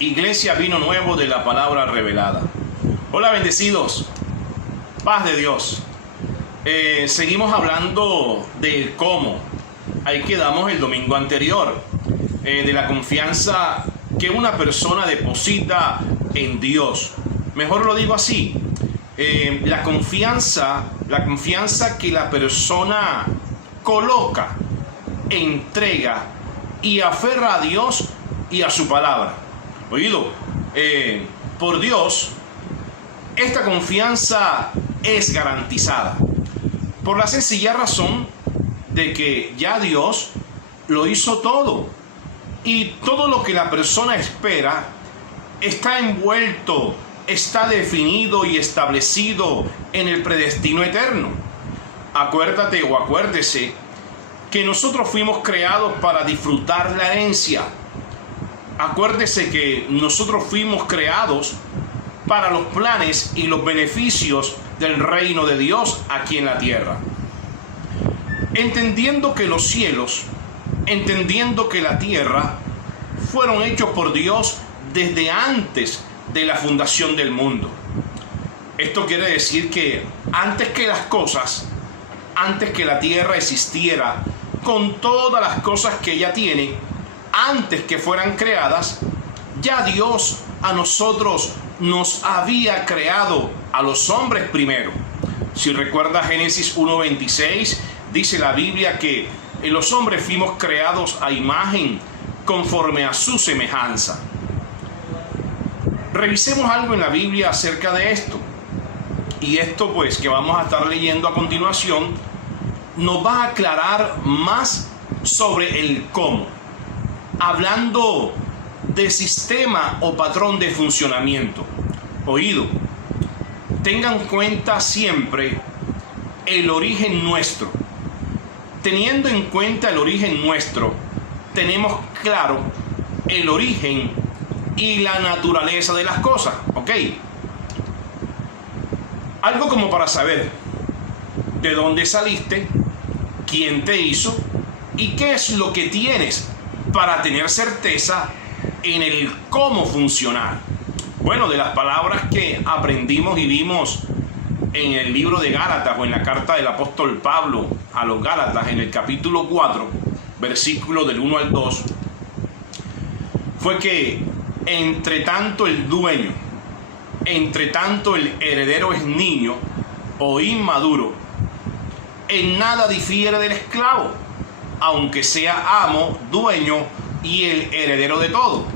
Iglesia Vino Nuevo de la Palabra Revelada. Hola, bendecidos, paz de Dios. Seguimos hablando del cómo. Ahí quedamos el domingo anterior, de la confianza que una persona deposita en Dios. Mejor lo digo así, la confianza que la persona coloca, entrega y aferra a Dios y a su palabra. Oído, por Dios, esta confianza es garantizada por la sencilla razón de que ya Dios lo hizo todo, y todo lo que la persona espera está envuelto, está definido y establecido en el predestino eterno. Acuérdate o acuérdese que nosotros fuimos creados para disfrutar la herencia. Acuérdese que nosotros fuimos creados para los planes y los beneficios del reino de Dios aquí en la tierra. Entendiendo que los cielos, entendiendo que la tierra fueron hechos por Dios desde antes de la fundación del mundo. Esto quiere decir que antes que las cosas, antes que la tierra existiera, con todas las cosas que ella tiene, antes que fueran creadas, ya Dios a nosotros nos había creado, a los hombres primero. Si recuerda Génesis 1:26, dice la Biblia que los hombres fuimos creados a imagen conforme a su semejanza. Revisemos algo en la Biblia acerca de esto. Y esto pues que vamos a estar leyendo a continuación nos va a aclarar más sobre el cómo, hablando de sistema o patrón de funcionamiento. Oído, tengan en cuenta siempre el origen nuestro. Teniendo en cuenta el origen nuestro, tenemos claro el origen y la naturaleza de las cosas, ¿ok? Algo como para saber de dónde saliste, quién te hizo y qué es lo que tienes para tener certeza en el cómo funcionar. Bueno, de las palabras que aprendimos y vimos en el libro de Gálatas o en la carta del apóstol Pablo a los Gálatas en el capítulo 4, versículo del 1 al 2, fue que entre tanto el dueño, entre tanto el heredero es niño o inmaduro, en nada difiere del esclavo, aunque sea amo, dueño y el heredero de todo.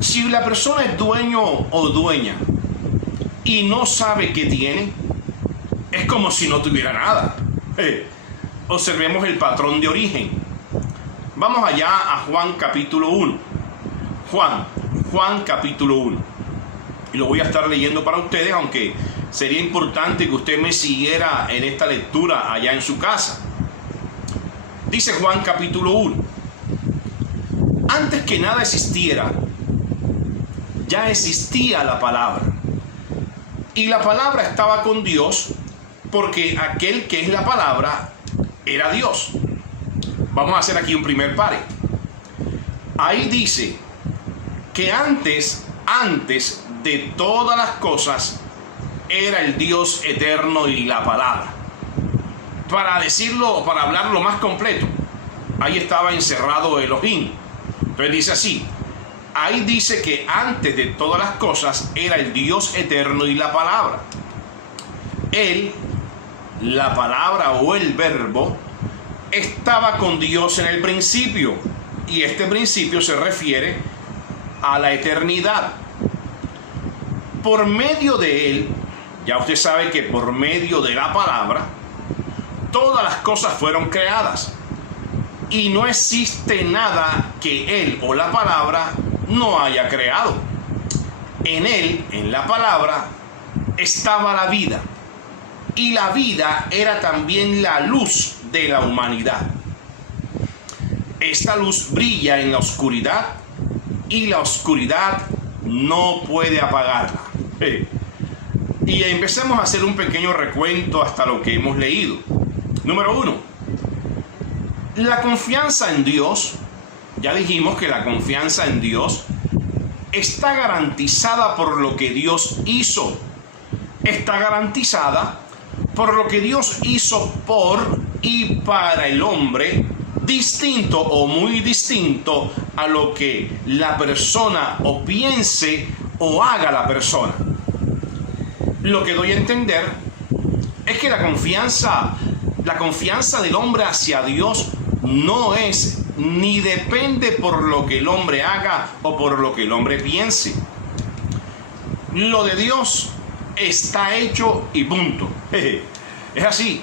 Si la persona es dueño o dueña y no sabe qué tiene, es como si no tuviera nada. Observemos el patrón de origen. Vamos allá a Juan capítulo 1. Juan capítulo 1. Y lo voy a estar leyendo para ustedes, aunque sería importante que usted me siguiera en esta lectura allá en su casa. Dice Juan capítulo 1. Antes que nada existiera, ya existía la palabra. Y la palabra estaba con Dios, porque aquel que es la palabra era Dios. Vamos a hacer aquí un primer pare. Ahí dice que antes de todas las cosas era el Dios eterno y la palabra. Para decirlo, para hablarlo más completo, ahí estaba encerrado Elohim. Entonces dice así, ahí dice que antes de todas las cosas era el Dios eterno y la palabra. Él, la palabra o el verbo, estaba con Dios en el principio, y este principio se refiere a la eternidad. Por medio de él, ya usted sabe que por medio de la palabra, todas las cosas fueron creadas, y no existe nada que él o la palabra no haya creado. En él, en la palabra, estaba la vida, y la vida era también la luz de la humanidad. Esta luz brilla en la oscuridad, y la oscuridad no puede apagarla. Y empecemos a hacer un pequeño recuento hasta lo que hemos leído. Número 1. La confianza en Dios ya dijimos que la confianza en Dios está garantizada por lo que Dios hizo. Está garantizada por lo que Dios hizo por y para el hombre, distinto o muy distinto a lo que la persona o piense o haga la persona. Lo que doy a entender es que la confianza del hombre hacia Dios no es ni depende por lo que el hombre haga o por lo que el hombre piense. Lo de Dios está hecho y punto. Es así.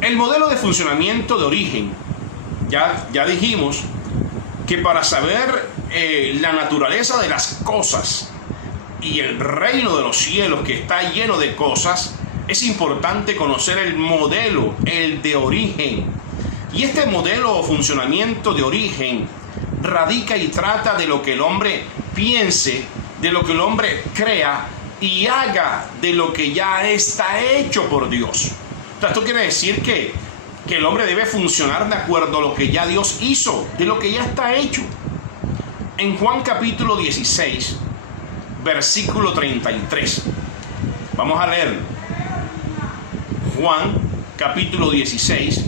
El modelo de funcionamiento de origen, ya dijimos que para saber la naturaleza de las cosas y el reino de los cielos que está lleno de cosas, es importante conocer el modelo, el de origen. Y este modelo o funcionamiento de origen radica y trata de lo que el hombre piense, de lo que el hombre crea y haga de lo que ya está hecho por Dios. O sea, esto quiere decir que el hombre debe funcionar de acuerdo a lo que ya Dios hizo, de lo que ya está hecho. En Juan capítulo 16, versículo 33. Vamos a leer. Juan capítulo 16,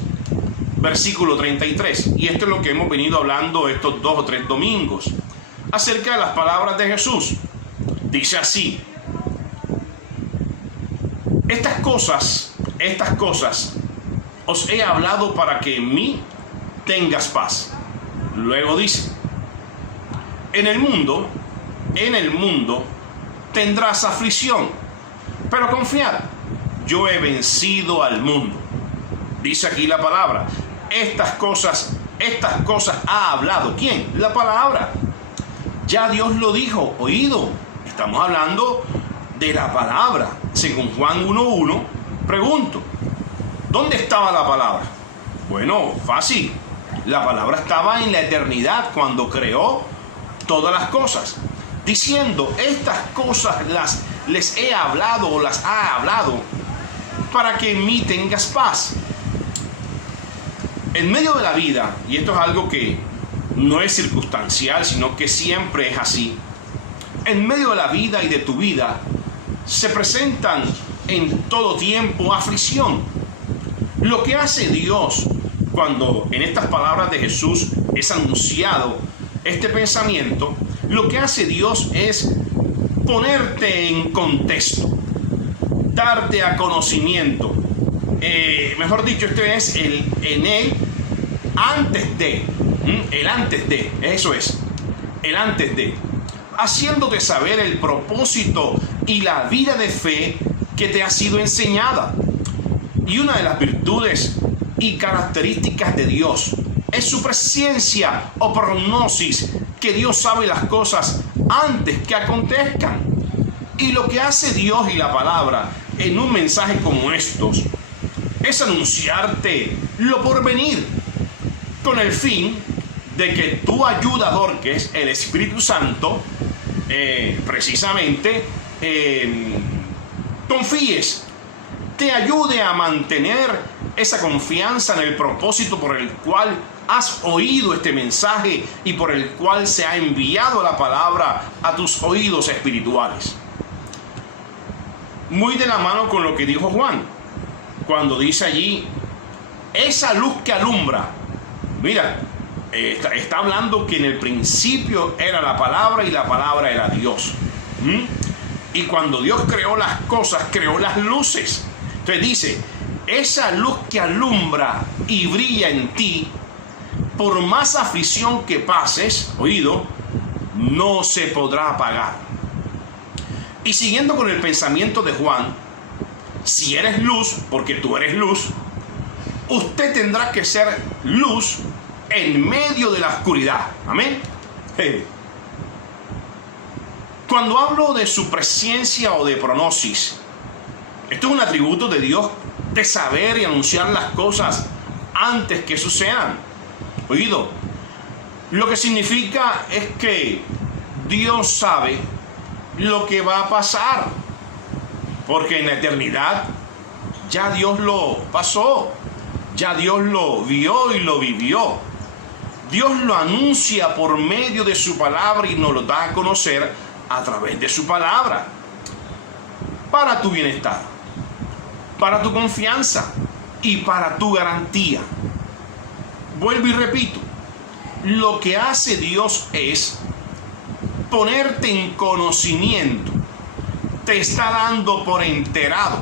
versículo 33. Y esto es lo que hemos venido hablando estos 2 o 3 domingos, acerca de las palabras de Jesús. Dice así: Estas cosas os he hablado para que en mí tengas paz. Luego dice: en el mundo tendrás aflicción, pero confiad, yo he vencido al mundo. Dice aquí la palabra. Estas cosas ha hablado. ¿Quién? La palabra. Ya Dios lo dijo, oído. Estamos hablando de la palabra. Según Juan 1:1, pregunto, ¿dónde estaba la palabra? Bueno, fácil. La palabra estaba en la eternidad cuando creó todas las cosas, diciendo: estas cosas les he hablado o las ha hablado para que en mí tengas paz. En medio de la vida, y esto es algo que no es circunstancial, sino que siempre es así, en medio de la vida y de tu vida se presentan en todo tiempo aflicción. Lo que hace Dios cuando en estas palabras de Jesús es anunciado este pensamiento, lo que hace Dios es ponerte en contexto, darte a conocimiento. Mejor dicho, este es el antes de, eso es, el antes de, haciéndote saber el propósito y la vida de fe que te ha sido enseñada. Y una de las virtudes y características de Dios es su presciencia o prognosis, que Dios sabe las cosas antes que acontezcan. Y lo que hace Dios y la palabra en un mensaje como estos es anunciarte lo por venir, con el fin de que tu ayudador, que es el Espíritu Santo, precisamente confíes, te ayude a mantener esa confianza en el propósito por el cual has oído este mensaje y por el cual se ha enviado la palabra a tus oídos espirituales. Muy de la mano con lo que dijo Juan, cuando dice allí, esa luz que alumbra. Mira, está hablando que en el principio era la palabra y la palabra era Dios. Y cuando Dios creó las cosas, creó las luces. Entonces dice, esa luz que alumbra y brilla en ti, por más aflicción que pases, oído, no se podrá apagar. Y siguiendo con el pensamiento de Juan, si eres luz, porque tú eres luz, usted tendrá que ser luz en medio de la oscuridad. Amén. Cuando hablo de su presciencia o de prognosis, esto es un atributo de Dios de saber y anunciar las cosas antes que sucedan. Oído, lo que significa es que Dios sabe lo que va a pasar, porque en la eternidad ya Dios lo pasó, ya Dios lo vio y lo vivió. Dios lo anuncia por medio de su palabra y nos lo da a conocer a través de su palabra. Para tu bienestar, para tu confianza y para tu garantía. Vuelvo y repito, lo que hace Dios es ponerte en conocimiento, te está dando por enterado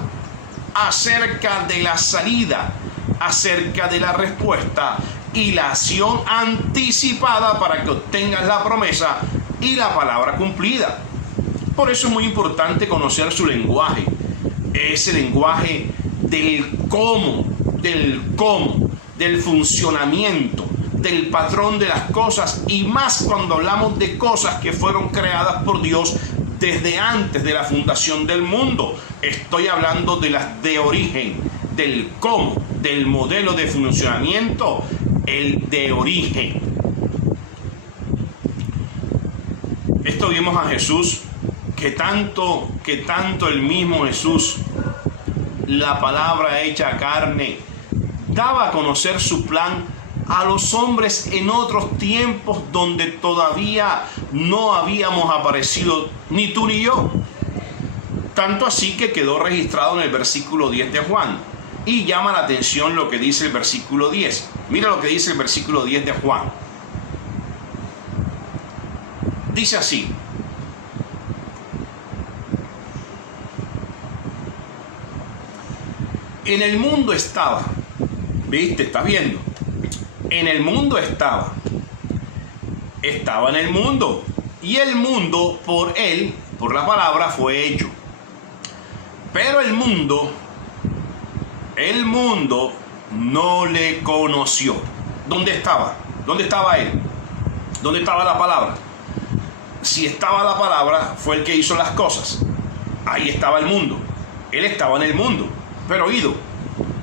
acerca de la salida, acerca de la respuesta y la acción anticipada para que obtengas la promesa y la palabra cumplida. Por eso es muy importante conocer su lenguaje, ese lenguaje del cómo, del funcionamiento, del patrón de las cosas, y más cuando hablamos de cosas que fueron creadas por Dios desde antes de la fundación del mundo. Estoy hablando de las de origen, del cómo, del modelo de funcionamiento, el de origen. Esto vimos a Jesús, que tanto el mismo Jesús, la palabra hecha carne, daba a conocer su plan a los hombres en otros tiempos donde todavía no habíamos aparecido ni tú ni yo. Tanto así que quedó registrado en el versículo 10 de Juan. Y llama la atención lo que dice el versículo 10. Mira lo que dice el versículo 10 de Juan. Dice así: en el mundo estaba, ¿viste? ¿Estás viendo? En el mundo estaba en el mundo, y el mundo por él, por la palabra, fue hecho. Pero el mundo no le conoció. ¿Dónde estaba? ¿Dónde estaba él? ¿Dónde estaba la palabra? Si estaba la palabra, fue el que hizo las cosas. Ahí estaba el mundo. Él estaba en el mundo. Pero oído,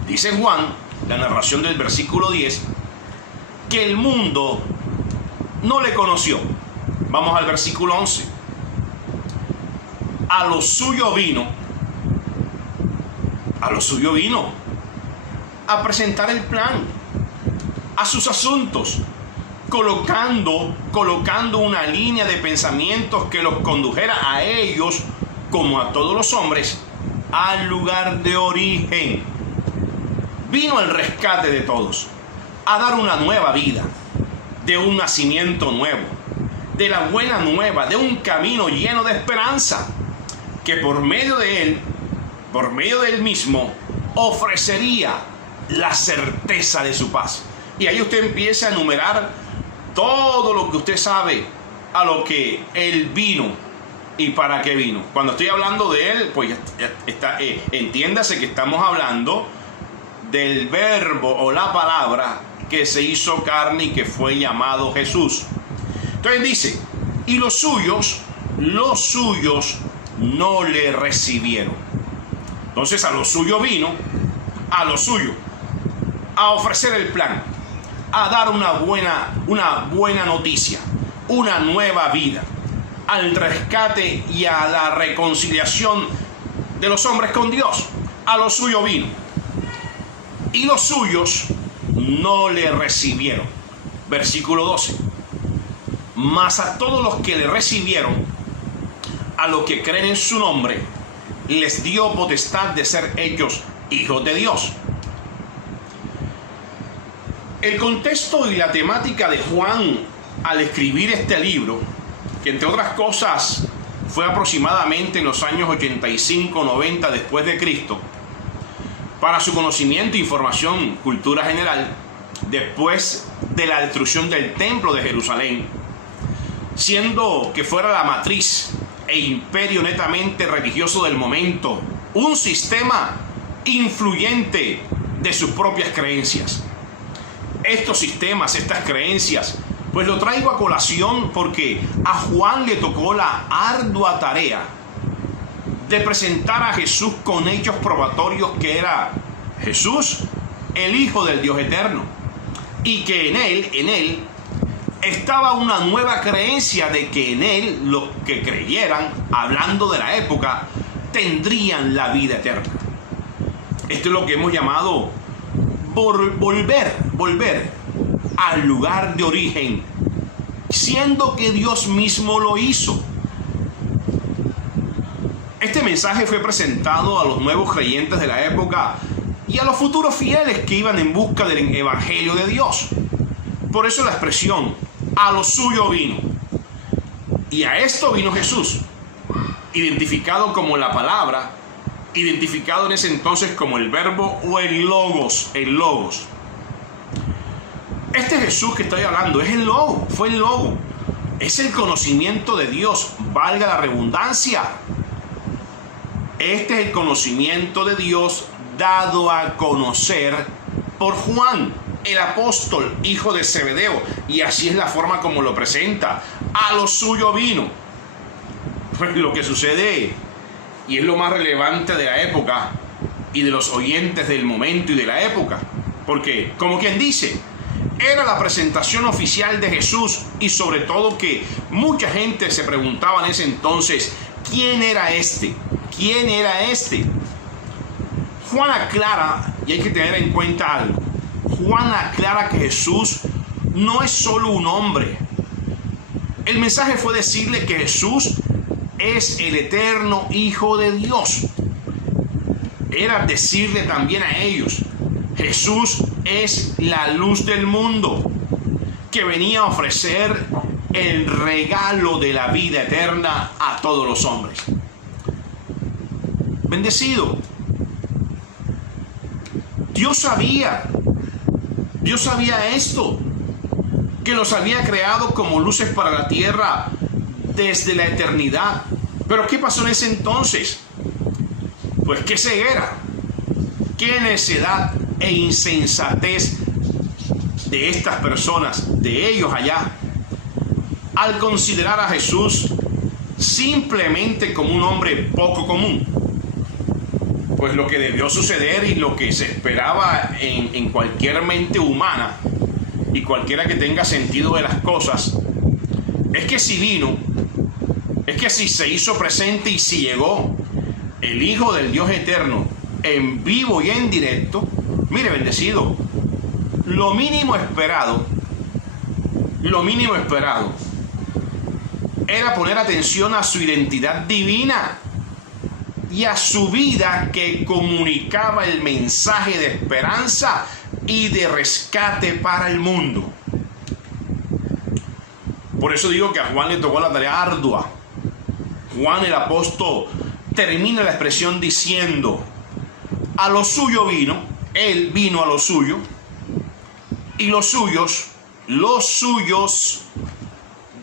dice Juan, la narración del versículo 10, que el mundo no le conoció. Vamos al versículo 11. A lo suyo vino a presentar el plan, a sus asuntos, colocando una línea de pensamientos que los condujera a ellos, como a todos los hombres, al lugar de origen. Vino al rescate de todos, a dar una nueva vida, de un nacimiento nuevo, de la buena nueva, de un camino lleno de esperanza, que por medio de él mismo, ofrecería la certeza de su paz. Y ahí usted empieza a enumerar todo lo que usted sabe a lo que él vino y para qué vino. Cuando estoy hablando de él, pues entiéndase que estamos hablando del verbo o la palabra que se hizo carne y que fue llamado Jesús. Entonces dice, y los suyos no le recibieron. Entonces a lo suyo vino, a lo suyo, a ofrecer el plan, a dar una buena noticia, una nueva vida, al rescate y a la reconciliación de los hombres con Dios. A lo suyo vino, y los suyos no le recibieron. Versículo 12. Mas a todos los que le recibieron, a los que creen en su nombre, les dio potestad de ser hechos hijos de Dios. El contexto y la temática de Juan al escribir este libro, que entre otras cosas fue aproximadamente en los años 85-90 después de Cristo, para su conocimiento, información, cultura general, después de la destrucción del templo de Jerusalén, siendo que fuera la matriz e imperio netamente religioso del momento, un sistema influyente de sus propias creencias. Estos sistemas, estas creencias, pues lo traigo a colación porque a Juan le tocó la ardua tarea de presentar a Jesús con hechos probatorios que era Jesús, el Hijo del Dios eterno, y que en él estaba una nueva creencia de que en él los que creyeran, hablando de la época, tendrían la vida eterna. Esto es lo que hemos llamado volver al lugar de origen, siendo que Dios mismo lo hizo. Este mensaje fue presentado a los nuevos creyentes de la época y a los futuros fieles que iban en busca del evangelio de Dios. Por eso la expresión, a lo suyo vino. Y a esto vino Jesús, identificado como la palabra, identificado en ese entonces como el verbo o el logos, Este Jesús que estoy hablando es el logo, fue el logo. Es el conocimiento de Dios, valga la redundancia. Este es el conocimiento de Dios dado a conocer por Juan, el apóstol, hijo de Zebedeo. Y así es la forma como lo presenta. A lo suyo vino. Pues lo que sucede, y es lo más relevante de la época y de los oyentes del momento y de la época, porque, como quien dice, era la presentación oficial de Jesús, y sobre todo que mucha gente se preguntaba en ese entonces, ¿quién era este? ¿Quién era este? Juan aclara, y hay que tener en cuenta algo, Juan aclara que Jesús no es solo un hombre. El mensaje fue decirle que Jesús es el eterno Hijo de Dios. Era decirle también a ellos, Jesús es la luz del mundo, que venía a ofrecer el regalo de la vida eterna a todos los hombres. Bendecido. Dios sabía esto, que los había creado como luces para la tierra desde la eternidad. Pero ¿qué pasó en ese entonces? Pues qué ceguera, qué necedad e insensatez de estas personas, de ellos allá, al considerar a Jesús simplemente como un hombre poco común. Pues lo que debió suceder y lo que se esperaba en cualquier mente humana y cualquiera que tenga sentido de las cosas, es que si vino, es que si se hizo presente y si llegó el Hijo del Dios eterno en vivo y en directo, mire, bendecido, lo mínimo esperado era poner atención a su identidad divina y a su vida, que comunicaba el mensaje de esperanza y de rescate para el mundo. Por eso digo que a Juan le tocó la tarea ardua. Juan el apóstol termina la expresión diciendo, a lo suyo vino, él vino a lo suyo, y los suyos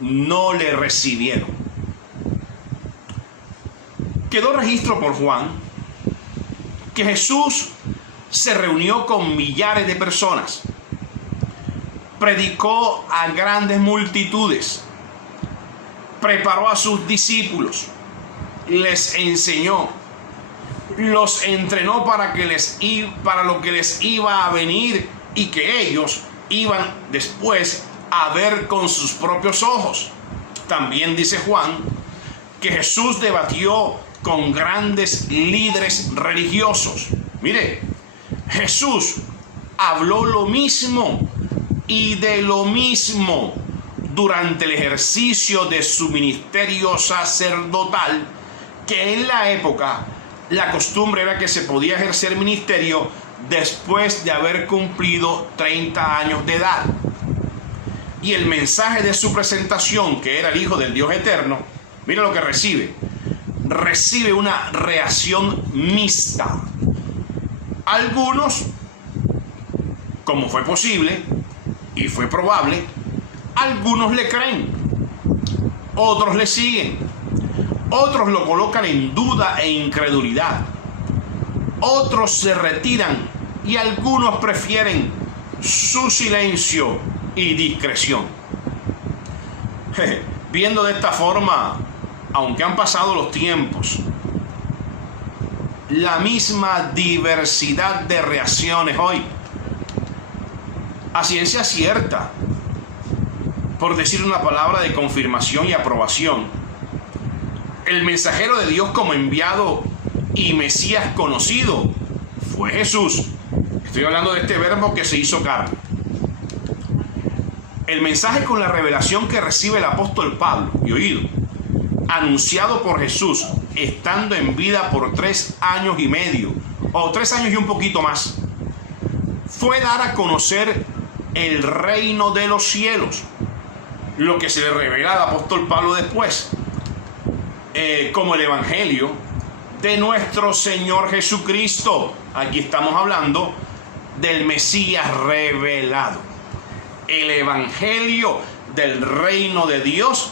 no le recibieron. Quedó registro por Juan que Jesús se reunió con millares de personas, predicó a grandes multitudes, preparó a sus discípulos, les enseñó, los entrenó para lo que les iba a venir y que ellos iban después a ver con sus propios ojos. También dice Juan que Jesús debatió con grandes líderes religiosos. Mire, Jesús habló lo mismo y de lo mismo durante el ejercicio de su ministerio sacerdotal, que en la época la costumbre era que se podía ejercer ministerio después de haber cumplido 30 años de edad. Y el mensaje de su presentación, que era el Hijo del Dios eterno, mira lo que recibe una reacción mixta. Algunos, como fue posible y fue probable, algunos le creen, otros le siguen, otros lo colocan en duda e incredulidad, otros se retiran y algunos prefieren su silencio y discreción. Viendo de esta forma, aunque han pasado los tiempos, la misma diversidad de reacciones hoy, a ciencia cierta, por decir una palabra de confirmación y aprobación, el mensajero de Dios como enviado y Mesías conocido fue Jesús. Estoy hablando de este verbo que se hizo carne. El mensaje con la revelación que recibe el apóstol Pablo, y oído, anunciado por Jesús, estando en vida por 3 años y medio, o 3 años y un poquito más, fue dar a conocer el reino de los cielos, lo que se le revela al apóstol Pablo después, como el evangelio de nuestro Señor Jesucristo. Aquí estamos hablando del Mesías revelado, el evangelio del reino de Dios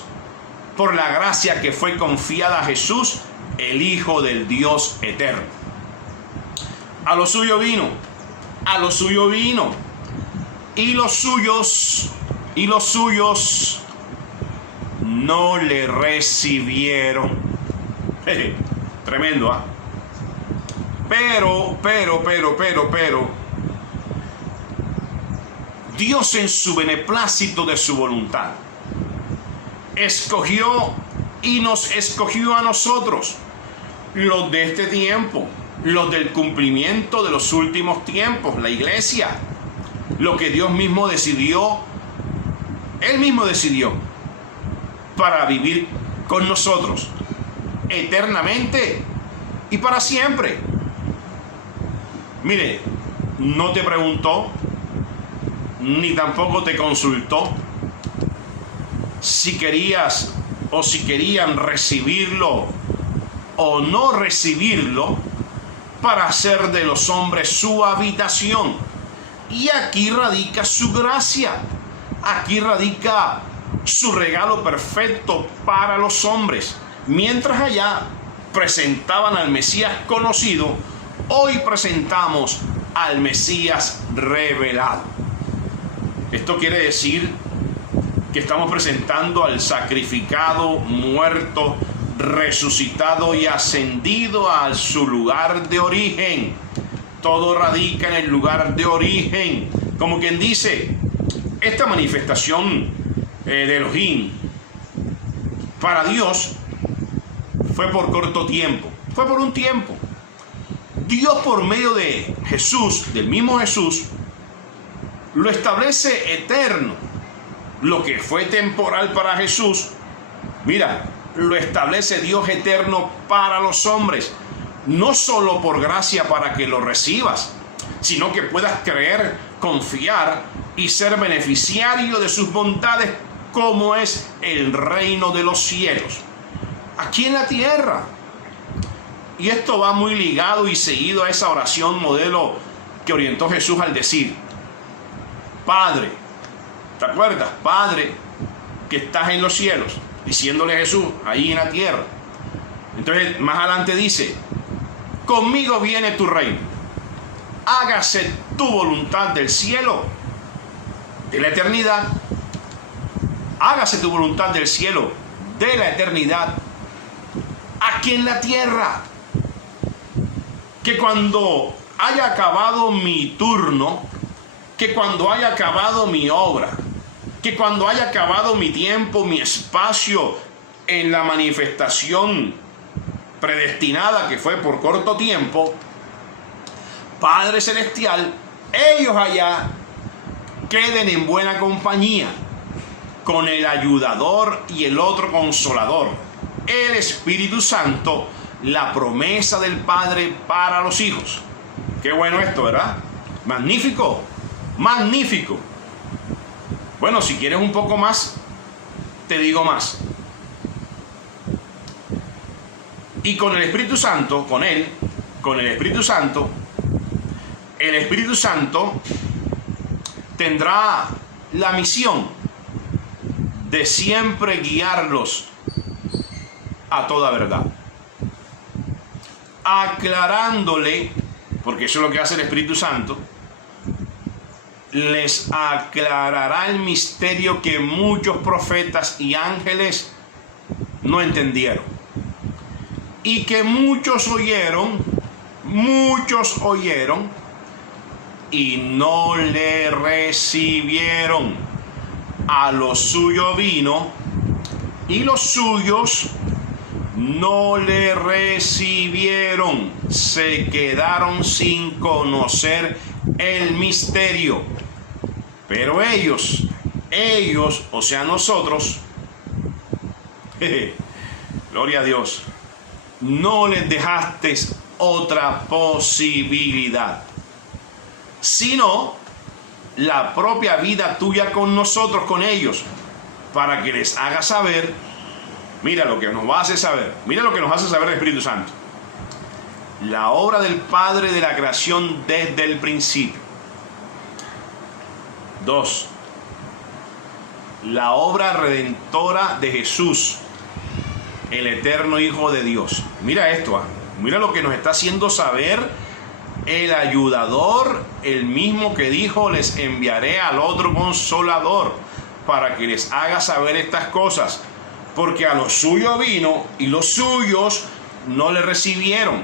por la gracia que fue confiada a Jesús, el Hijo del Dios eterno. A lo suyo vino, a lo suyo vino, y los suyos no le recibieron. Tremendo, ¿ah? Pero, Dios en su beneplácito de su voluntad escogió y nos escogió a nosotros, los de este tiempo, los del cumplimiento de los últimos tiempos, la iglesia, lo que Dios mismo decidió, Él mismo decidió para vivir con nosotros eternamente y para siempre. Mire, no te preguntó, ni tampoco te consultó si querías o si querían recibirlo o no recibirlo para hacer de los hombres su habitación. Y aquí radica su gracia, aquí radica su regalo perfecto para los hombres. Mientras allá presentaban al Mesías conocido, hoy presentamos al Mesías revelado. Esto quiere decir que estamos presentando al sacrificado, muerto, resucitado y ascendido a su lugar de origen. Todo radica en el lugar de origen. Como quien dice, esta manifestación de Elohim para Dios fue por corto tiempo, fue por un tiempo. Dios, por medio de Jesús, del mismo Jesús, lo establece eterno. Lo que fue temporal para Jesús, mira, lo establece Dios eterno para los hombres, no solo por gracia para que lo recibas, sino que puedas creer, confiar y ser beneficiario de sus bondades, como es el reino de los cielos, aquí en la tierra. Y esto va muy ligado y seguido a esa oración modelo que orientó Jesús al decir: Padre, ¿te acuerdas? Padre, que estás en los cielos, diciéndole a Jesús ahí en la tierra. Entonces más adelante dice: conmigo viene tu reino, hágase tu voluntad del cielo, de la eternidad, hágase tu voluntad del cielo, de la eternidad, aquí en la tierra. Que cuando haya acabado mi turno, que cuando haya acabado mi obra, que cuando haya acabado mi tiempo, mi espacio en la manifestación predestinada que fue por corto tiempo, Padre Celestial, ellos allá queden en buena compañía con el ayudador y el otro consolador, el Espíritu Santo, la promesa del Padre para los hijos. Qué bueno esto, ¿verdad? Magnífico, magnífico. Bueno, si quieres un poco más, te digo más. Y con el Espíritu Santo, con él, con el Espíritu Santo tendrá la misión de siempre guiarlos a toda verdad, aclarándole, porque eso es lo que hace el Espíritu Santo, les aclarará el misterio que muchos profetas y ángeles no entendieron, y que muchos oyeron y no le recibieron. A lo suyo vino y los suyos no le recibieron, se quedaron sin conocer el misterio. Pero ellos ellos, o sea nosotros, gloria a Dios, no les dejaste otra posibilidad, sino la propia vida tuya con nosotros, con ellos, para que les haga saber, mira lo que nos hace saber, mira lo que nos hace saber el Espíritu Santo, la obra del Padre de la creación desde el principio. 2. La obra redentora de Jesús, el eterno Hijo de Dios. Mira esto, mira lo que nos está haciendo saber el ayudador, el mismo que dijo, les enviaré al otro consolador, para que les haga saber estas cosas, porque a los suyos vino y los suyos no le recibieron,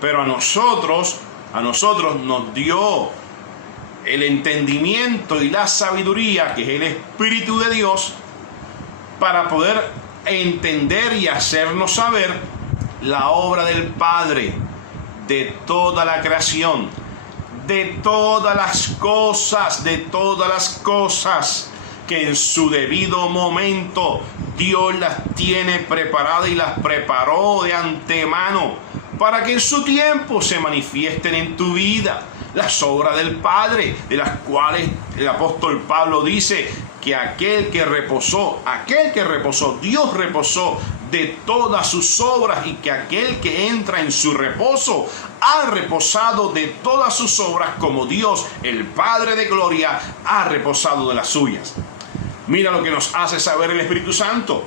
pero a nosotros nos dio el entendimiento y la sabiduría, que es el Espíritu de Dios, para poder entender y hacernos saber la obra del Padre de toda la creación, de todas las cosas que en su debido momento Dios las tiene preparadas y las preparó de antemano para que en su tiempo se manifiesten en tu vida las obras del Padre, de las cuales el apóstol Pablo dice que aquel que reposó, Dios reposó de todas sus obras, y que aquel que entra en su reposo ha reposado de todas sus obras, como Dios, el Padre de gloria, ha reposado de las suyas. Mira lo que nos hace saber el Espíritu Santo.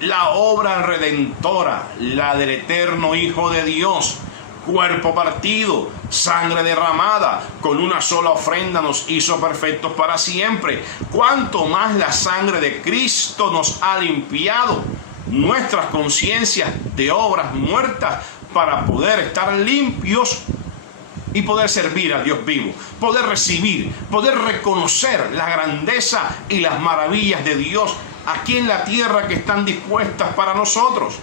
La obra redentora, la del eterno Hijo de Dios, cuerpo partido, sangre derramada, con una sola ofrenda nos hizo perfectos para siempre. Cuanto más la sangre de Cristo nos ha limpiado nuestras conciencias de obras muertas, para poder estar limpios y poder servir a Dios vivo, poder recibir, poder reconocer la grandeza y las maravillas de Dios aquí en la tierra, que están dispuestas para nosotros.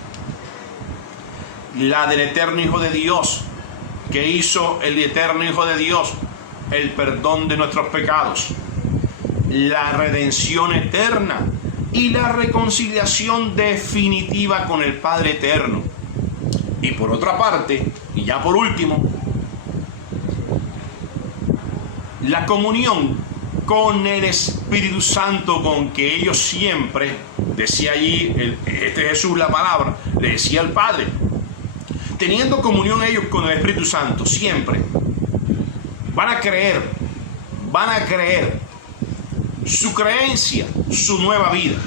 La del eterno Hijo de Dios, que hizo el eterno Hijo de Dios, el perdón de nuestros pecados, la redención eterna y la reconciliación definitiva con el Padre eterno. Y por otra parte, y ya por último, la comunión con el Espíritu Santo, con que ellos siempre, decía allí Jesús, la palabra, le decía al Padre, teniendo comunión ellos con el Espíritu Santo, siempre van a creer su creencia, su nueva vida,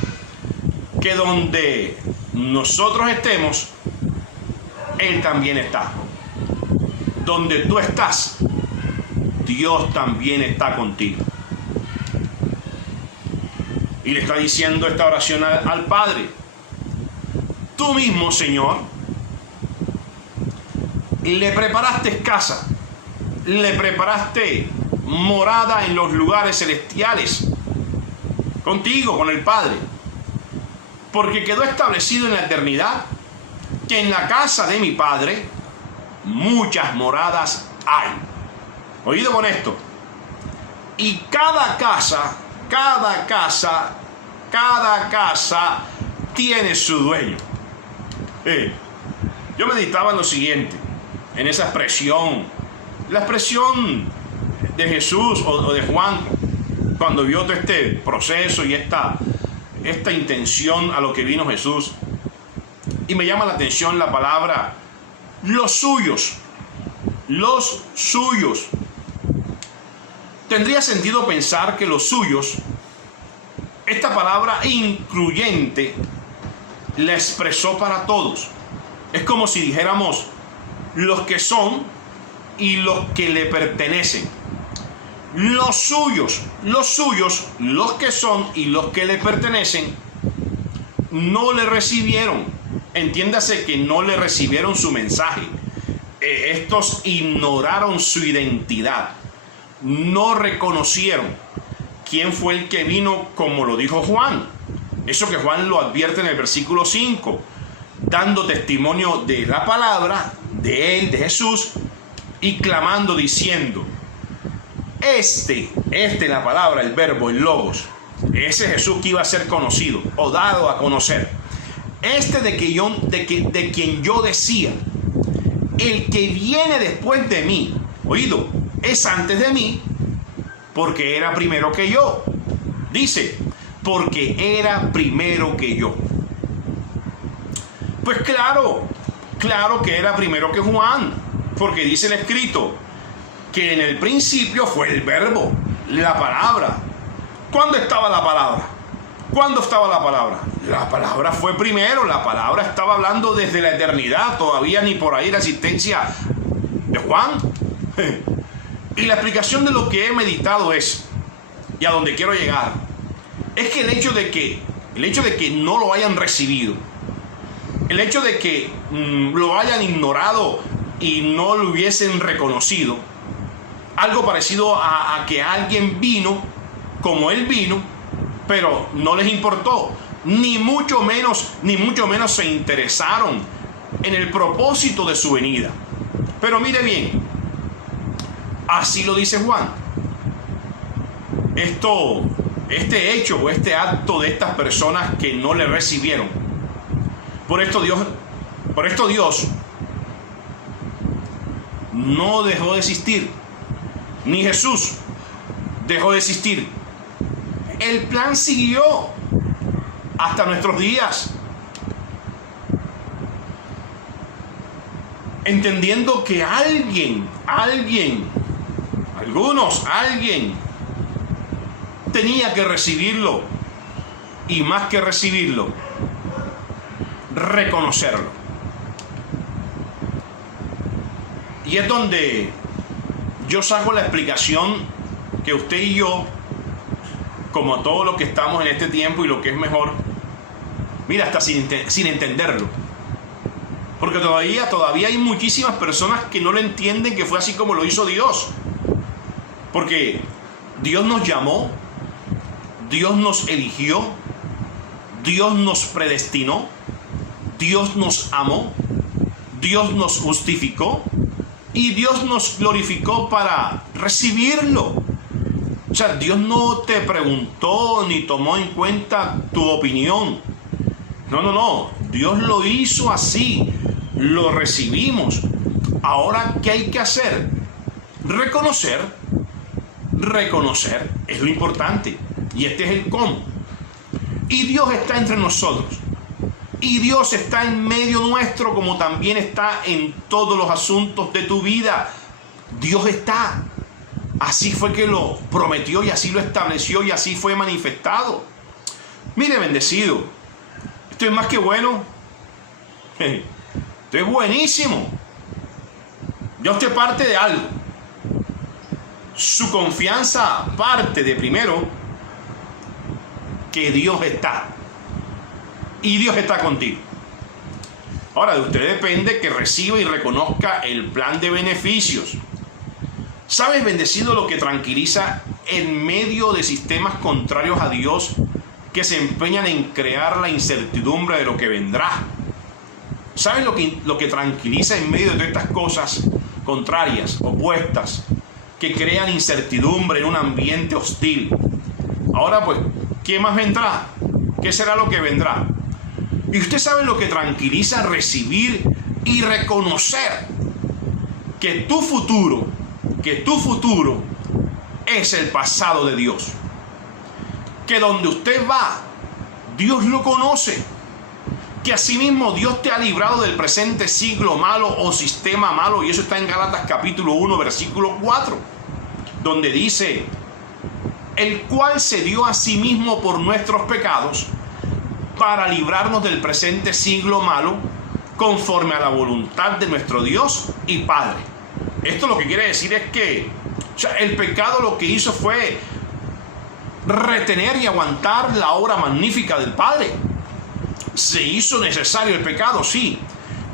que donde nosotros estemos, Él también está. Donde tú estás, Dios también está contigo. Y le está diciendo esta oración al Padre: tú mismo, Señor, le preparaste casa, le preparaste morada en los lugares celestiales, contigo, con el Padre, porque quedó establecido en la eternidad que en la casa de mi Padre muchas moradas hay. Oído con esto. Y cada casa tiene su dueño. Yo meditaba en lo siguiente, en esa expresión, la expresión de Jesús o de Juan, cuando vio todo este proceso y esta intención a lo que vino Jesús. Y me llama la atención la palabra los suyos. Los suyos. Tendría sentido pensar que los suyos, esta palabra incluyente, la expresó para todos. Es como si dijéramos los que son y los que le pertenecen. Los suyos, los que son y los que le pertenecen, no le recibieron. Entiéndase que no le recibieron su mensaje. Estos ignoraron su identidad. No reconocieron quién fue el que vino, como lo dijo Juan. Eso que Juan lo advierte en el versículo 5, dando testimonio de la palabra, de él, de Jesús, y clamando diciendo, la palabra, el verbo, el logos, Ese Jesús que iba a ser conocido o dado a conocer. De quien yo decía, el que viene después de mí, oído, es antes de mí, porque era primero que yo. Dice, porque era primero que yo. Pues claro que era primero que Juan, porque dice el escrito que en el principio fue el verbo, la palabra. ¿Cuándo estaba la palabra? ¿Cuándo estaba la palabra? La palabra fue primero, la palabra estaba hablando desde la eternidad, todavía ni por ahí la existencia de Juan. Y la explicación de lo que he meditado es, y a donde quiero llegar, es que el hecho de que no lo hayan recibido, el hecho de que lo hayan ignorado y no lo hubiesen reconocido, algo parecido a que alguien vino como él vino, pero no les importó, ni mucho menos se interesaron en el propósito de su venida. Pero mire bien, así lo dice Juan. Este hecho o este acto de estas personas que no le recibieron, por esto Dios no dejó de existir, ni Jesús dejó de existir. El plan siguió hasta nuestros días, entendiendo que alguien tenía que recibirlo, y más que recibirlo, reconocerlo. Y es donde yo saco la explicación que usted y yo, como todos los que estamos en este tiempo y lo que es mejor, mira, hasta sin entenderlo, porque todavía hay muchísimas personas que no lo entienden, que fue así como lo hizo Dios, porque Dios nos llamó, Dios nos eligió, Dios nos predestinó, Dios nos amó, Dios nos justificó y Dios nos glorificó para recibirlo. O sea, Dios no te preguntó ni tomó en cuenta tu opinión. No. Dios lo hizo así. Lo recibimos. Ahora, ¿qué hay que hacer? Reconocer es lo importante. Y este es el cómo. Y Dios está entre nosotros. Y Dios está en medio nuestro, como también está en todos los asuntos de tu vida. Dios está. Así fue que lo prometió y así lo estableció y así fue manifestado. Mire, bendecido, esto es más que bueno. Esto es buenísimo. Ya usted parte de algo. Su confianza parte de primero que Dios está. Y Dios está contigo. Ahora, de usted depende que reciba y reconozca el plan de beneficios. ¿Sabes, bendecido, lo que tranquiliza en medio de sistemas contrarios a Dios que se empeñan en crear la incertidumbre de lo que vendrá? ¿Sabes lo que tranquiliza en medio de todas estas cosas contrarias, opuestas, que crean incertidumbre en un ambiente hostil? Ahora pues, ¿qué más vendrá? ¿Qué será lo que vendrá? Y usted sabe lo que tranquiliza recibir y reconocer que tu futuro es el pasado de Dios. Que donde usted va, Dios lo conoce. Que asimismo Dios te ha librado del presente siglo malo o sistema malo. Y eso está en Gálatas capítulo 1, versículo 4. Donde dice, el cual se dio a sí mismo por nuestros pecados para librarnos del presente siglo malo, conforme a la voluntad de nuestro Dios y Padre. Esto lo que quiere decir es que el pecado lo que hizo fue retener y aguantar la obra magnífica del Padre. Se hizo necesario el pecado, sí,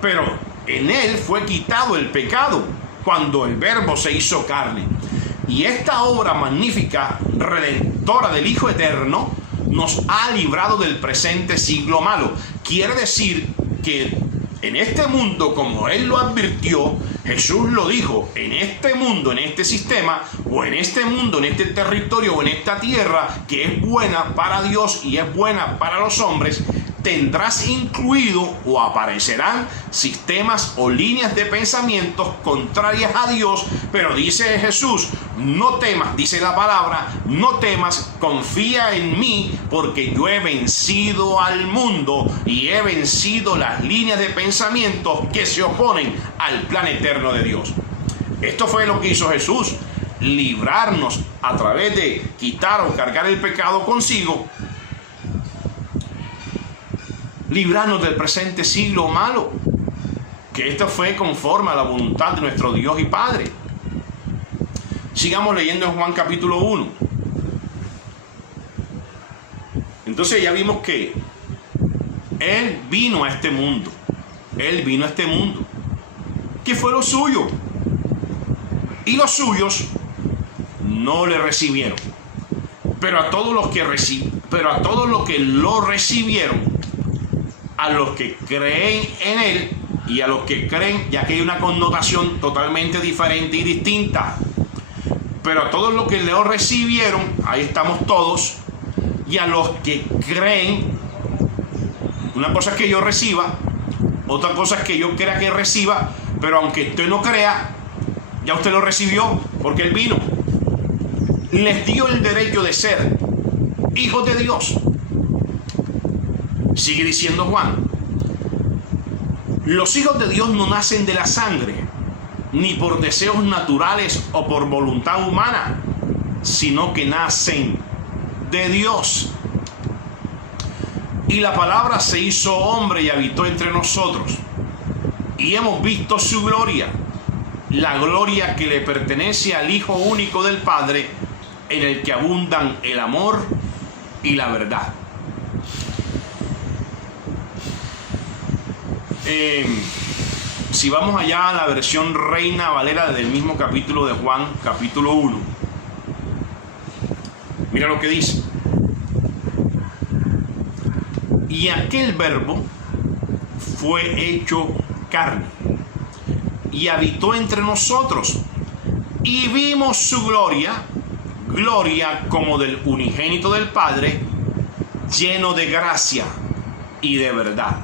pero en él fue quitado el pecado cuando el Verbo se hizo carne. Y esta obra magnífica, redentora del Hijo Eterno, nos ha librado del presente siglo malo. Quiere decir que en este mundo, como Él lo advirtió, Jesús lo dijo: en este mundo, en este sistema, o en este mundo, en este territorio, o en esta tierra, que es buena para Dios y es buena para los hombres, tendrás incluido o aparecerán sistemas o líneas de pensamientos contrarias a Dios. Pero dice Jesús: no temas, dice la palabra, no temas, confía en mí, porque yo he vencido al mundo y he vencido las líneas de pensamientos que se oponen al plan eterno de Dios. Esto fue lo que hizo Jesús: librarnos a través de quitar o cargar el pecado consigo, librarnos del presente siglo malo, que esto fue conforme a la voluntad de nuestro Dios y Padre. Sigamos leyendo en Juan capítulo 1. Entonces ya vimos que Él vino a este mundo. Él vino a este mundo, que fue lo suyo, y los suyos no le recibieron. Pero a todos los que lo recibieron, a los que creen en Él, y a los que creen, ya que hay una connotación totalmente diferente y distinta, pero a todos los que lo recibieron, ahí estamos todos, y a los que creen, una cosa es que yo reciba, otra cosa es que yo crea que reciba, pero aunque usted no crea, ya usted lo recibió, porque Él vino, les dio el derecho de ser hijos de Dios. Sigue diciendo Juan: los hijos de Dios no nacen de la sangre, ni por deseos naturales o por voluntad humana, sino que nacen de Dios. Y la palabra se hizo hombre y habitó entre nosotros, y hemos visto su gloria, la gloria que le pertenece al Hijo único del Padre, en el que abundan el amor y la verdad. Si vamos allá a la versión Reina Valera del mismo capítulo de Juan, capítulo 1, mira lo que dice: y aquel verbo fue hecho carne y habitó entre nosotros, y vimos su gloria, gloria como del unigénito del Padre, lleno de gracia y de verdad.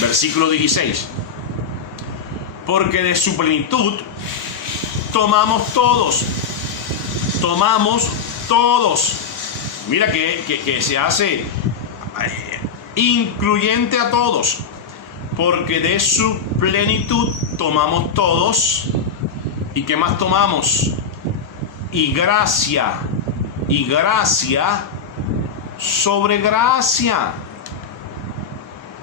Versículo 16: porque de su plenitud tomamos todos. Mira que se hace incluyente a todos. Porque de su plenitud tomamos todos. ¿Y qué más tomamos? Y gracia sobre gracia.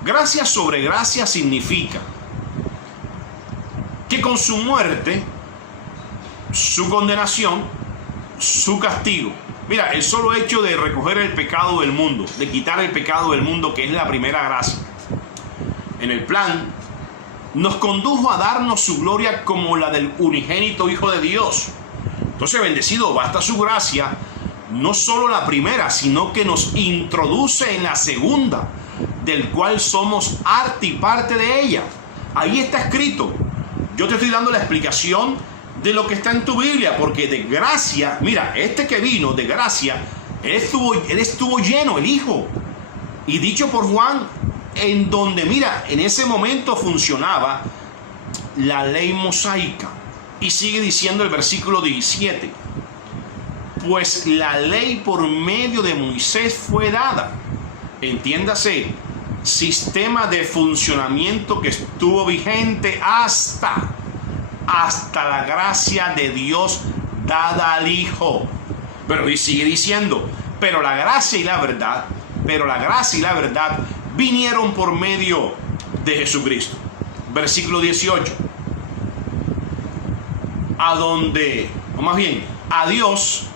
Gracia sobre gracia significa que con su muerte, su condenación, su castigo. Mira, el solo hecho de recoger el pecado del mundo, de quitar el pecado del mundo, que es la primera gracia, en el plan, nos condujo a darnos su gloria como la del unigénito Hijo de Dios. Entonces, bendecido, basta su gracia, no solo la primera, sino que nos introduce en la segunda, del cual somos arte y parte de ella. Ahí está escrito. Yo te estoy dando la explicación de lo que está en tu Biblia, porque de gracia, mira, este que vino de gracia, él estuvo lleno, el Hijo. Y dicho por Juan, en donde, mira, en ese momento funcionaba la ley mosaica. Y sigue diciendo el versículo 17: pues la ley por medio de Moisés fue dada. Entiéndase, sistema de funcionamiento que estuvo vigente hasta la gracia de Dios dada al Hijo. Pero sigue diciendo: pero la gracia y la verdad vinieron por medio de Jesucristo. Versículo 18: a donde, o más bien, a Dios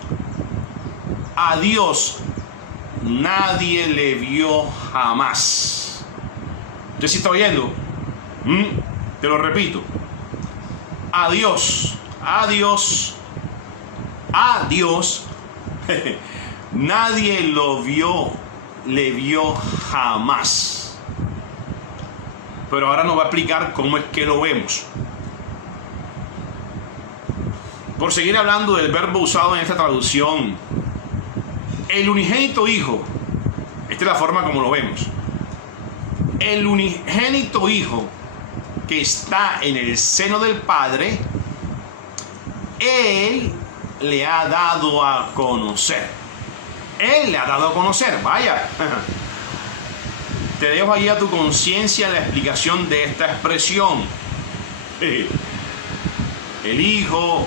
nadie le vio jamás. ¿Usted sí está oyendo? Te lo repito: a Dios nadie le vio jamás. Pero ahora nos va a explicar cómo es que lo vemos. Por seguir hablando del verbo usado en esta traducción, el unigénito Hijo, esta es la forma como lo vemos, el unigénito Hijo que está en el seno del Padre, Él le ha dado a conocer. Él le ha dado a conocer, vaya. Te dejo ahí a tu conciencia la explicación de esta expresión. El Hijo,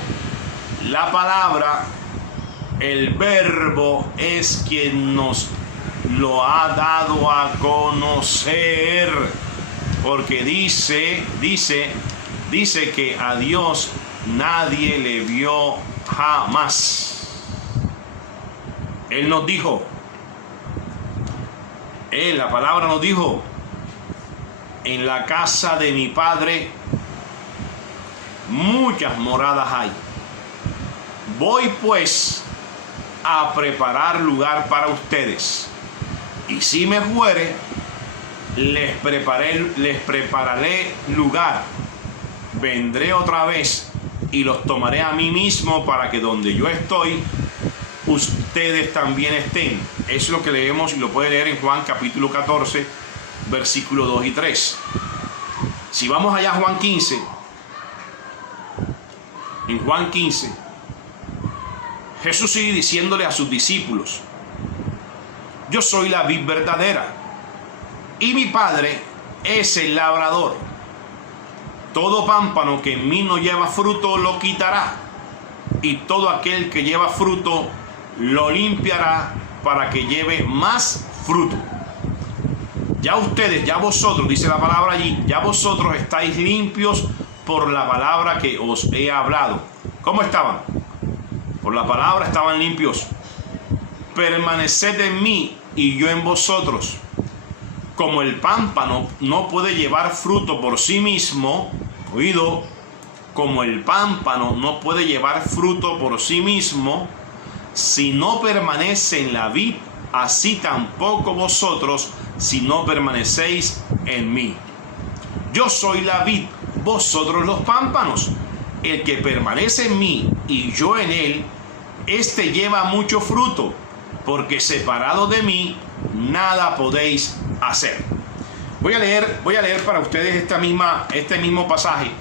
la palabra, el verbo es quien nos lo ha dado a conocer. Porque dice que a Dios nadie le vio jamás. Él nos dijo, la palabra nos dijo, en la casa de mi Padre muchas moradas hay. Voy pues a preparar lugar para ustedes. Y si me fuere, les prepararé lugar. Vendré otra vez y los tomaré a mí mismo, para que donde yo estoy, ustedes también estén. Eso es lo que leemos y lo puede leer en Juan capítulo 14, versículos 2 y 3. Si vamos allá a Juan 15, en Juan 15, Jesús sigue diciéndole a sus discípulos: yo soy la vid verdadera y mi Padre es el labrador. Todo pámpano que en mí no lleva fruto lo quitará, y todo aquel que lleva fruto lo limpiará, para que lleve más fruto. Ya ustedes, ya vosotros, dice la palabra allí, ya vosotros estáis limpios por la palabra que os he hablado. ¿Cómo estaban? Por la palabra estaban limpios. Permaneced en mí y yo en vosotros. Como el pámpano no puede llevar fruto por sí mismo, oído, como el pámpano no puede llevar fruto por sí mismo, si no permanece en la vid, así tampoco vosotros, si no permanecéis en mí. Yo soy la vid, vosotros los pámpanos. El que permanece en mí y yo en él, éste lleva mucho fruto, porque separado de mí nada podéis hacer. Voy a leer para ustedes este mismo pasaje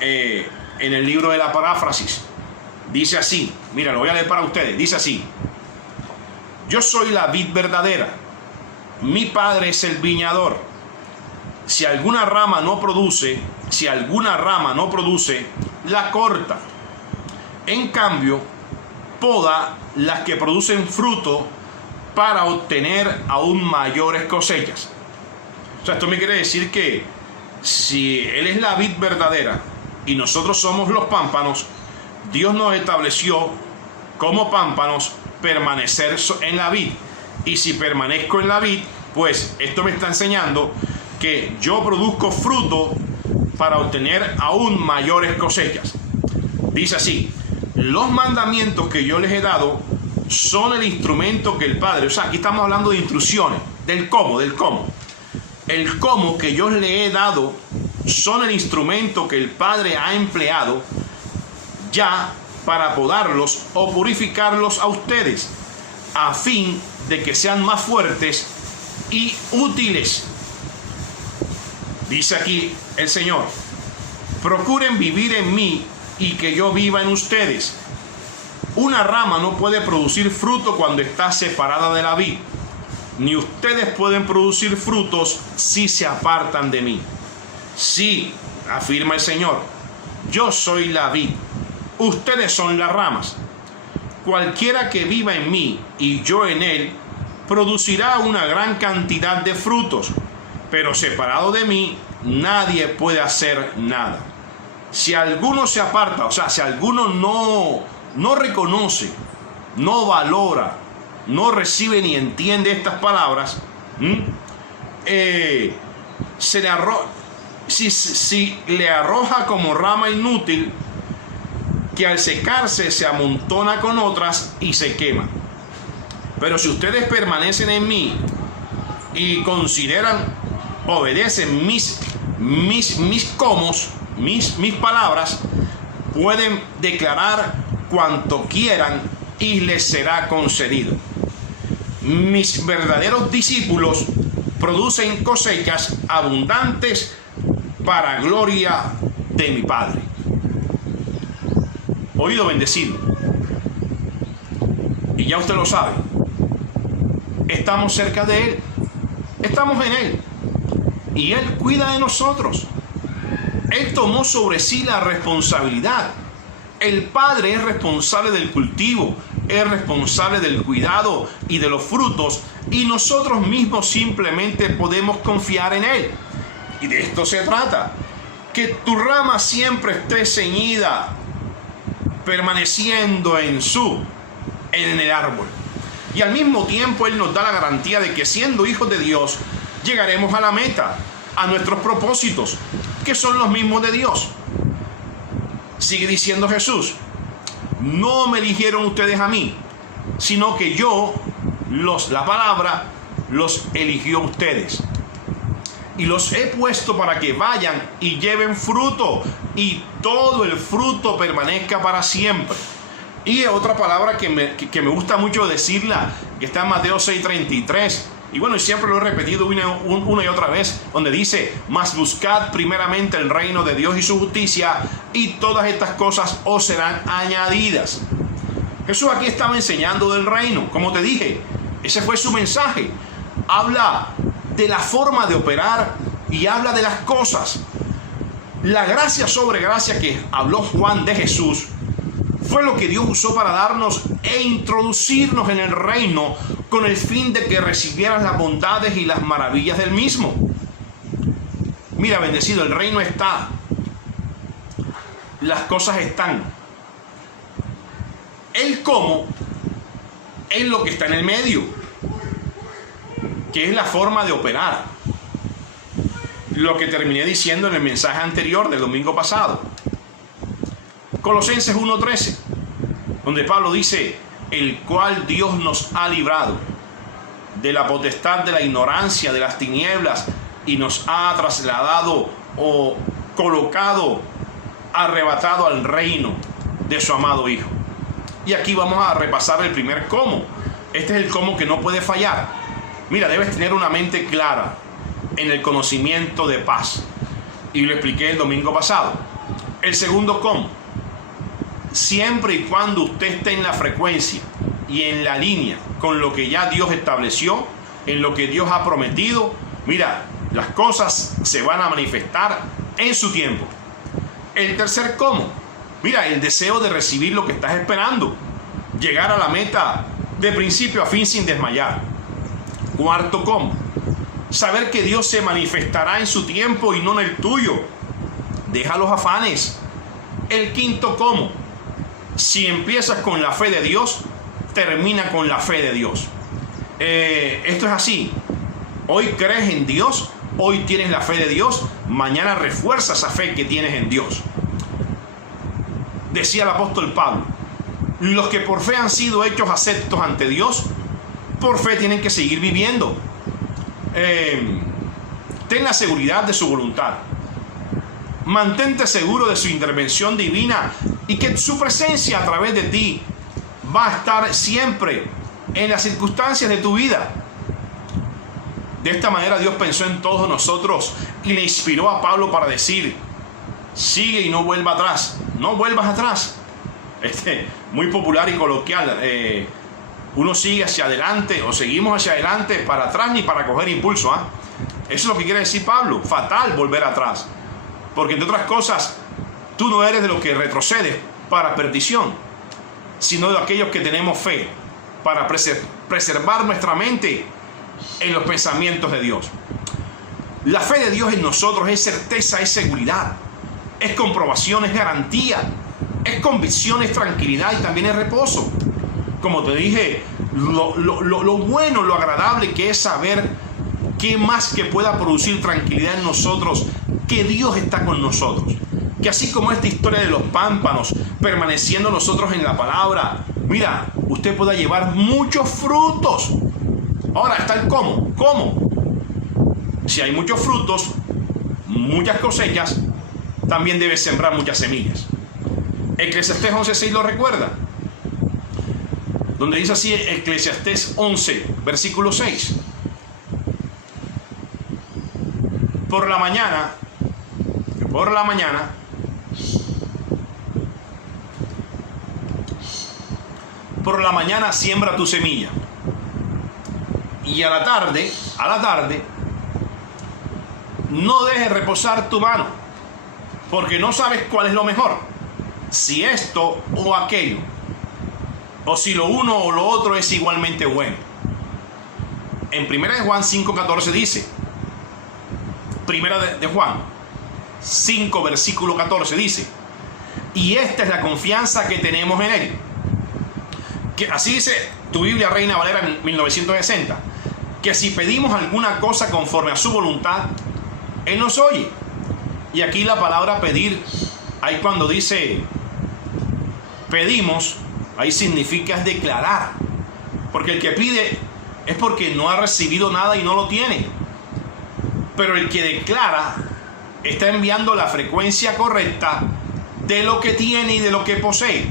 en el libro de la paráfrasis. Dice así, mira, lo voy a leer para ustedes. Dice así: yo soy la vid verdadera, mi Padre es el viñador. Si alguna rama no produce, la corta. En cambio, poda las que producen fruto, para obtener aún mayores cosechas. O sea, esto me quiere decir que si Él es la vid verdadera y nosotros somos los pámpanos, Dios nos estableció como pámpanos permanecer en la vid. Y si permanezco en la vid, pues esto me está enseñando que yo produzco fruto para obtener aún mayores cosechas. Dice así: los mandamientos que yo les he dado son el instrumento que el Padre, o sea, aquí estamos hablando de instrucciones, del cómo. El cómo que yo le he dado son el instrumento que el Padre ha empleado ya para podarlos o purificarlos a ustedes, a fin de que sean más fuertes y útiles. Dice aquí el Señor: procuren vivir en mí y que yo viva en ustedes. Una rama no puede producir fruto cuando está separada de la vid, ni ustedes pueden producir frutos si se apartan de mí. Sí, afirma el Señor, yo soy la vid, ustedes son las ramas. Cualquiera que viva en mí y yo en él, producirá una gran cantidad de frutos, pero separado de mí, nadie puede hacer nada. Si alguno se aparta, o sea, si alguno no reconoce, no valora, no recibe ni entiende estas palabras, si le arroja como rama inútil, que al secarse se amontona con otras y se quema. Pero si ustedes permanecen en mí y obedecen mis palabras, pueden declarar cuanto quieran y les será concedido. Mis verdaderos discípulos producen cosechas abundantes para gloria de mi Padre. Oído bendecido. Y ya usted lo sabe. Estamos cerca de Él. Estamos en Él. Y Él cuida de nosotros. Él tomó sobre sí la responsabilidad. El Padre es responsable del cultivo, es responsable del cuidado y de los frutos, y nosotros mismos simplemente podemos confiar en Él. Y de esto se trata, que tu rama siempre esté ceñida, permaneciendo en el árbol. Y al mismo tiempo Él nos da la garantía de que siendo hijos de Dios, llegaremos a la meta, a nuestros propósitos, que son los mismos de Dios. Sigue diciendo Jesús: no me eligieron ustedes a mí, sino que yo, la palabra, los eligió a ustedes. Y los he puesto para que vayan y lleven fruto, y todo el fruto permanezca para siempre. Y otra palabra que me gusta mucho decirla, que está en Mateo 6:33. Y bueno, y siempre lo he repetido una y otra vez, donde dice: mas buscad primeramente el reino de Dios y su justicia, y todas estas cosas os serán añadidas. Jesús aquí estaba enseñando del reino, como te dije, ese fue su mensaje. Habla de la forma de operar y habla de las cosas. La gracia sobre gracia que habló Juan de Jesús fue lo que Dios usó para darnos e introducirnos en el reino, con el fin de que recibieras las bondades y las maravillas del mismo. Mira, bendecido, el reino está. Las cosas están. El cómo es lo que está en el medio, que es la forma de operar. Lo que terminé diciendo en el mensaje anterior del domingo pasado. Colosenses 1:13, donde Pablo dice: el cual Dios nos ha librado de la potestad de la ignorancia, de las tinieblas, y nos ha trasladado o colocado, arrebatado al reino de su amado Hijo. Y aquí vamos a repasar el primer cómo. Este es el cómo que no puede fallar. Mira, debes tener una mente clara en el conocimiento de paz. Y lo expliqué el domingo pasado. El segundo cómo: siempre y cuando usted esté en la frecuencia y en la línea con lo que ya Dios estableció, en lo que Dios ha prometido, mira, las cosas se van a manifestar en su tiempo. El tercer cómo: mira, el deseo de recibir lo que estás esperando, llegar a la meta de principio a fin sin desmayar. Cuarto cómo: saber que Dios se manifestará en su tiempo y no en el tuyo. Deja los afanes. El quinto cómo: si empiezas con la fe de Dios, termina con la fe de Dios. Esto es así. Hoy crees en Dios, hoy tienes la fe de Dios, mañana refuerza esa fe que tienes en Dios. Decía el apóstol Pablo: los que por fe han sido hechos aceptos ante Dios, por fe tienen que seguir viviendo. Ten la seguridad de su voluntad. Mantente seguro de su intervención divina y que su presencia a través de ti va a estar siempre en las circunstancias de tu vida. De esta manera Dios pensó en todos nosotros y le inspiró a Pablo para decir: sigue y no vuelva atrás. No vuelvas atrás. Muy popular y coloquial. Uno sigue hacia adelante o seguimos hacia adelante, para atrás ni para coger impulso. Eso es lo que quiere decir Pablo. Fatal volver atrás. Porque entre otras cosas, tú no eres de los que retrocedes para perdición, sino de aquellos que tenemos fe para preservar nuestra mente en los pensamientos de Dios. La fe de Dios en nosotros es certeza, es seguridad, es comprobación, es garantía, es convicción, es tranquilidad y también es reposo. Como te dije, lo bueno, lo agradable que es saber qué más que pueda producir tranquilidad en nosotros, que Dios está con nosotros. Que así como esta historia de los pámpanos, permaneciendo nosotros en la palabra, mira, usted pueda llevar muchos frutos. Ahora está el cómo. ¿Cómo? Si hay muchos frutos, muchas cosechas, también debes sembrar muchas semillas. Eclesiastés 11:6 lo recuerda, donde dice así, Eclesiastés 11, versículo 6. Por la mañana siembra tu semilla, y a la tarde no dejes reposar tu mano, porque no sabes cuál es lo mejor, si esto o aquello, o si lo uno o lo otro es igualmente bueno. En 1 de Juan 5:14 dice, 1 de Juan 5, versículo 14 dice, y esta es la confianza que tenemos en Él. Que así dice tu Biblia Reina Valera en 1960, que si pedimos alguna cosa conforme a su voluntad, Él nos oye. Y aquí la palabra pedir, ahí cuando dice pedimos, ahí significa es declarar, porque el que pide es porque no ha recibido nada y no lo tiene, pero el que declara está enviando la frecuencia correcta de lo que tiene y de lo que posee.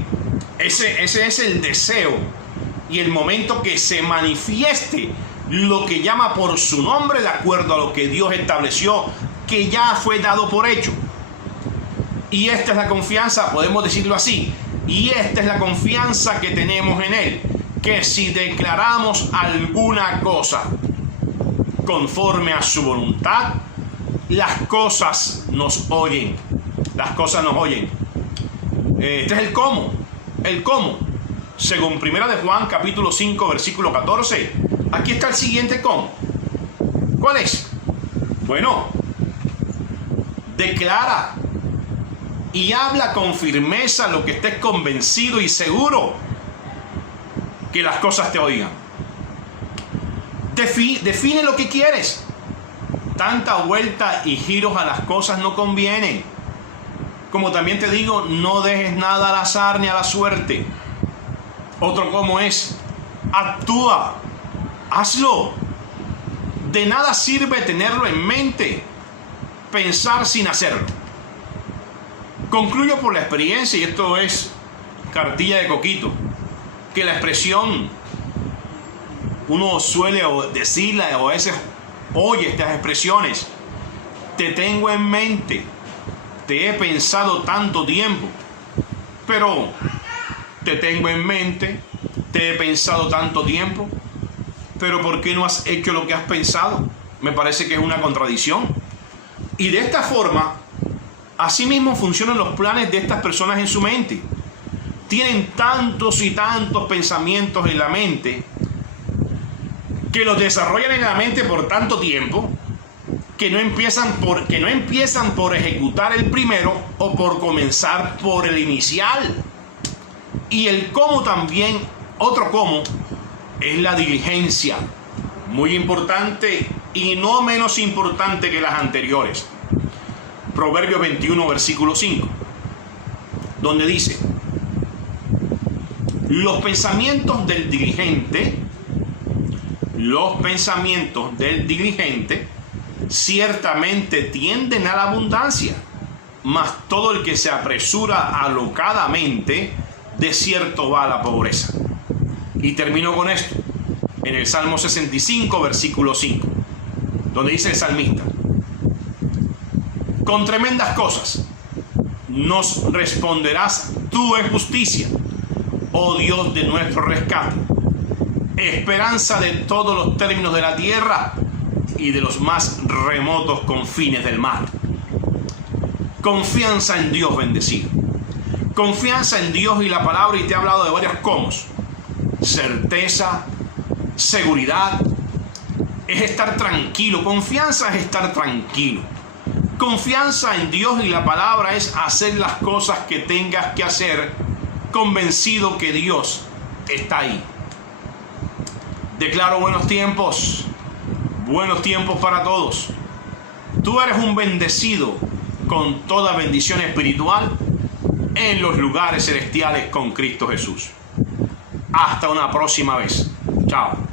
Ese es el deseo y el momento que se manifieste lo que llama por su nombre, de acuerdo a lo que Dios estableció, que ya fue dado por hecho. Y esta es la confianza, podemos decirlo así, y esta es la confianza que tenemos en Él, que si declaramos alguna cosa conforme a su voluntad, las cosas nos oyen. Las cosas nos oyen. Este es el cómo. El cómo. Según 1 de Juan, capítulo 5, versículo 14. Aquí está el siguiente cómo. ¿Cuál es? Bueno, declara y habla con firmeza lo que estés convencido y seguro que las cosas te oigan. Define lo que quieres. Tanta vuelta y giros a las cosas no convienen. Como también te digo, no dejes nada al azar ni a la suerte. Otro cómo es, actúa, hazlo. De nada sirve tenerlo en mente, pensar sin hacerlo. Concluyo por la experiencia, y esto es cartilla de coquito, que la expresión uno suele decirla, o a veces oye estas expresiones: te tengo en mente, te he pensado tanto tiempo. Pero te tengo en mente, te he pensado tanto tiempo, pero ¿por qué no has hecho lo que has pensado? Me parece que es una contradicción. Y de esta forma, así mismo funcionan los planes de estas personas en su mente. Tienen tantos y tantos pensamientos en la mente, que los desarrollan en la mente por tanto tiempo, que no empiezan por ejecutar el primero o por comenzar por el inicial. Y el cómo también, otro cómo, es la diligencia, muy importante y no menos importante que las anteriores. Proverbios 21, versículo 5, donde dice: los pensamientos del diligente ciertamente tienden a la abundancia, mas todo el que se apresura alocadamente, de cierto va a la pobreza. Y termino con esto, en el Salmo 65, versículo 5, donde dice el salmista: con tremendas cosas nos responderás tú en justicia, oh Dios de nuestro rescate, esperanza de todos los términos de la tierra y de los más remotos confines del mar. Confianza en Dios bendecido. Confianza en Dios y la palabra, y te he hablado de varios comos. Certeza, seguridad, es estar tranquilo. Confianza es estar tranquilo. Confianza en Dios y la palabra es hacer las cosas que tengas que hacer, convencido que Dios está ahí. Declaro buenos tiempos para todos. Tú eres un bendecido con toda bendición espiritual en los lugares celestiales con Cristo Jesús. Hasta una próxima vez. Chao.